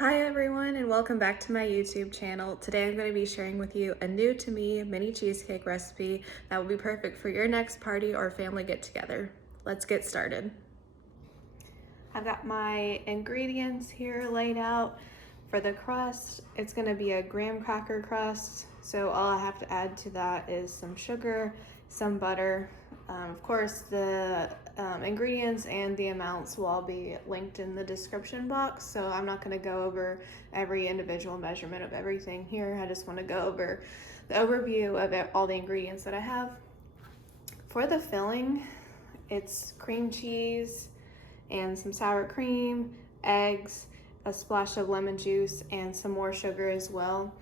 Hi everyone and welcome back to my YouTube channel. Today I'm going to be sharing with you a new to me mini cheesecake recipe that will be perfect for your next party or family get together. Let's get started. I've got my ingredients here laid out. For the crust, it's going to be a graham cracker crust, so all I have to add to that is some sugar, some butter. Of course, the ingredients and the amounts will all be linked in the description box, so I'm not going to go over every individual measurement of everything here. I just want to go over the overview of all the ingredients that I have. For the filling, it's cream cheese and some sour cream, eggs, a splash of lemon juice, and some more sugar as well.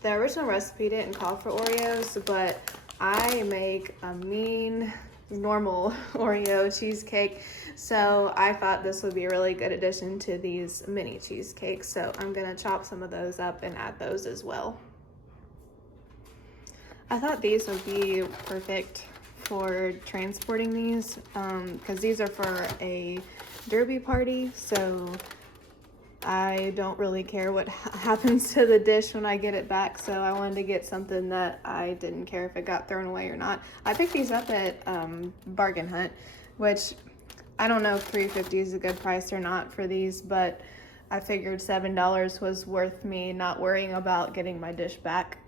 The original recipe didn't call for Oreos, but I make a mean normal Oreo cheesecake, so I thought this would be a really good addition to these mini cheesecakes. So I'm gonna chop some of those up and add those as well. I thought these would be perfect for transporting these because these are for a derby party, so I don't really care what happens to the dish when I get it back, so I wanted to get something that I didn't care if it got thrown away or not. I picked these up at Bargain Hunt, which I don't know if $3.50 is a good price or not for these, but I figured $7 was worth me not worrying about getting my dish back.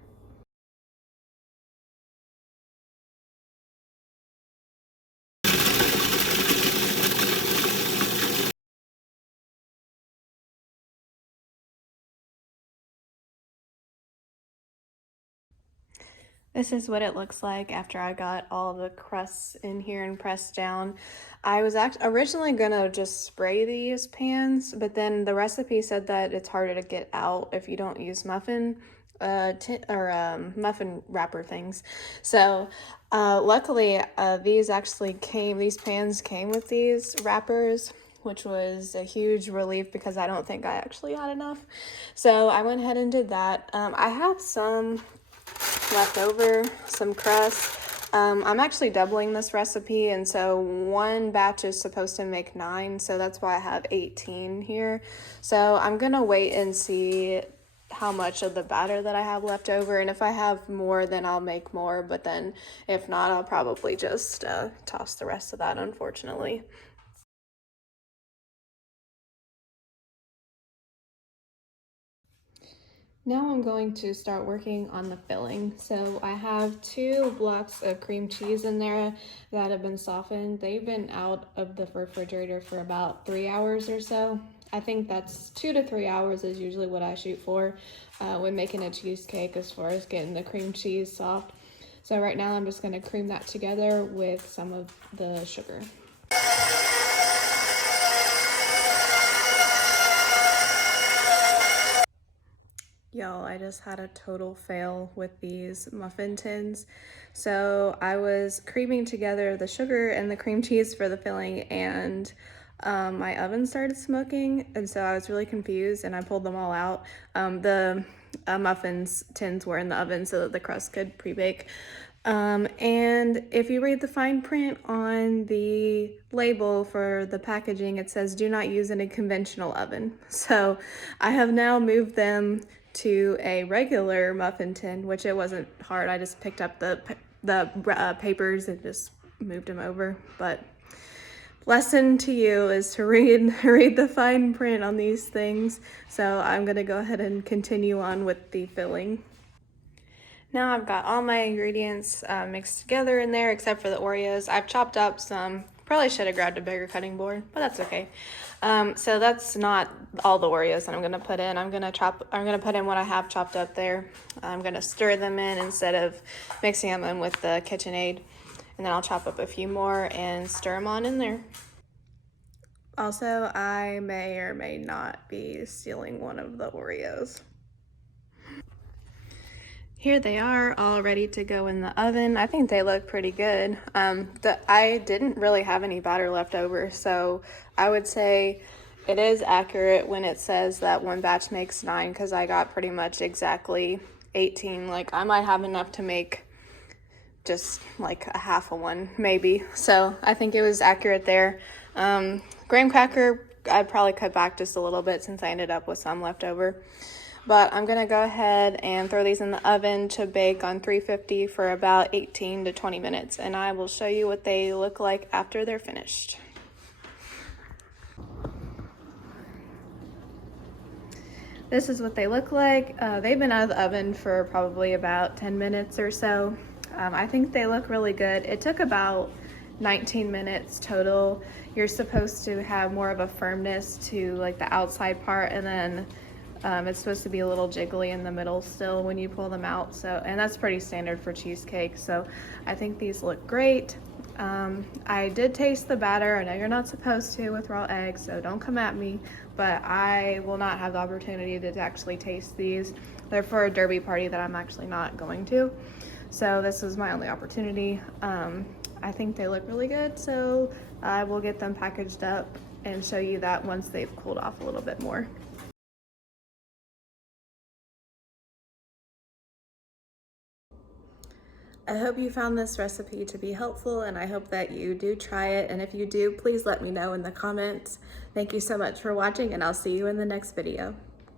This is what it looks like after I got all the crusts in here and pressed down. I was originally gonna just spray these pans, but then the recipe said that it's harder to get out if you don't use muffin wrapper things. So luckily these pans came with these wrappers, which was a huge relief because I don't think I actually had enough. So I went ahead and did that. I have some left over, some crust. I'm actually doubling this recipe, and so one batch is supposed to make 9, so that's why I have 18 here. So I'm gonna wait and see how much of the batter that I have left over, and if I have more then I'll make more, but then if not I'll probably just toss the rest of that, unfortunately. Now I'm going to start working on the filling. So I have 2 blocks of cream cheese in there that have been softened. They've been out of the refrigerator for about 3 hours or so. I think that's 2 to 3 hours is usually what I shoot for when making a cheesecake as far as getting the cream cheese soft. So right now I'm just going to cream that together with some of the sugar. Y'all, I just had a total fail with these muffin tins. So I was creaming together the sugar and the cream cheese for the filling, and my oven started smoking, and so I was really confused and I pulled them all out. The muffins tins were in the oven so that the crust could pre-bake. And if you read the fine print on the label for the packaging, it says do not use in a conventional oven. So I have now moved them to a regular muffin tin, which it wasn't hard. I just picked up the papers and just moved them over. But lesson to you is to read the fine print on these things. So I'm gonna go ahead and continue on with the filling. Now I've got all my ingredients mixed together in there except for the Oreos. I've chopped up some. Probably should have grabbed a bigger cutting board, but that's okay. So that's not all the Oreos that I'm gonna put in. I'm gonna put in what I have chopped up there. I'm gonna stir them in instead of mixing them in with the KitchenAid, and then I'll chop up a few more and stir them on in there. Also, I may or may not be stealing one of the Oreos. Here they are, all ready to go in the oven. I think they look pretty good. I didn't really have any batter left over, so I would say it is accurate when it says that one batch makes 9, because I got pretty much exactly 18. Like, I might have enough to make just like a half of one, maybe. So I think it was accurate there. Graham cracker I'd probably cut back just a little bit since I ended up with some left over. But I'm gonna go ahead and throw these in the oven to bake on 350 for about 18 to 20 minutes, and I will show you what they look like after they're finished. This is what they look like. They've been out of the oven for probably about 10 minutes or so. I think they look really good. It took about 19 minutes total. You're supposed to have more of a firmness to like the outside part, and then it's supposed to be a little jiggly in the middle still when you pull them out. So, and that's pretty standard for cheesecake. So I think these look great. I did taste the batter. I know you're not supposed to with raw eggs, so don't come at me, but I will not have the opportunity to actually taste these. They're for a derby party that I'm actually not going to. So this was my only opportunity. I think they look really good, so I will get them packaged up and show you that once they've cooled off a little bit more. I hope you found this recipe to be helpful, and I hope that you do try it. And if you do, please let me know in the comments. Thank you so much for watching, and I'll see you in the next video.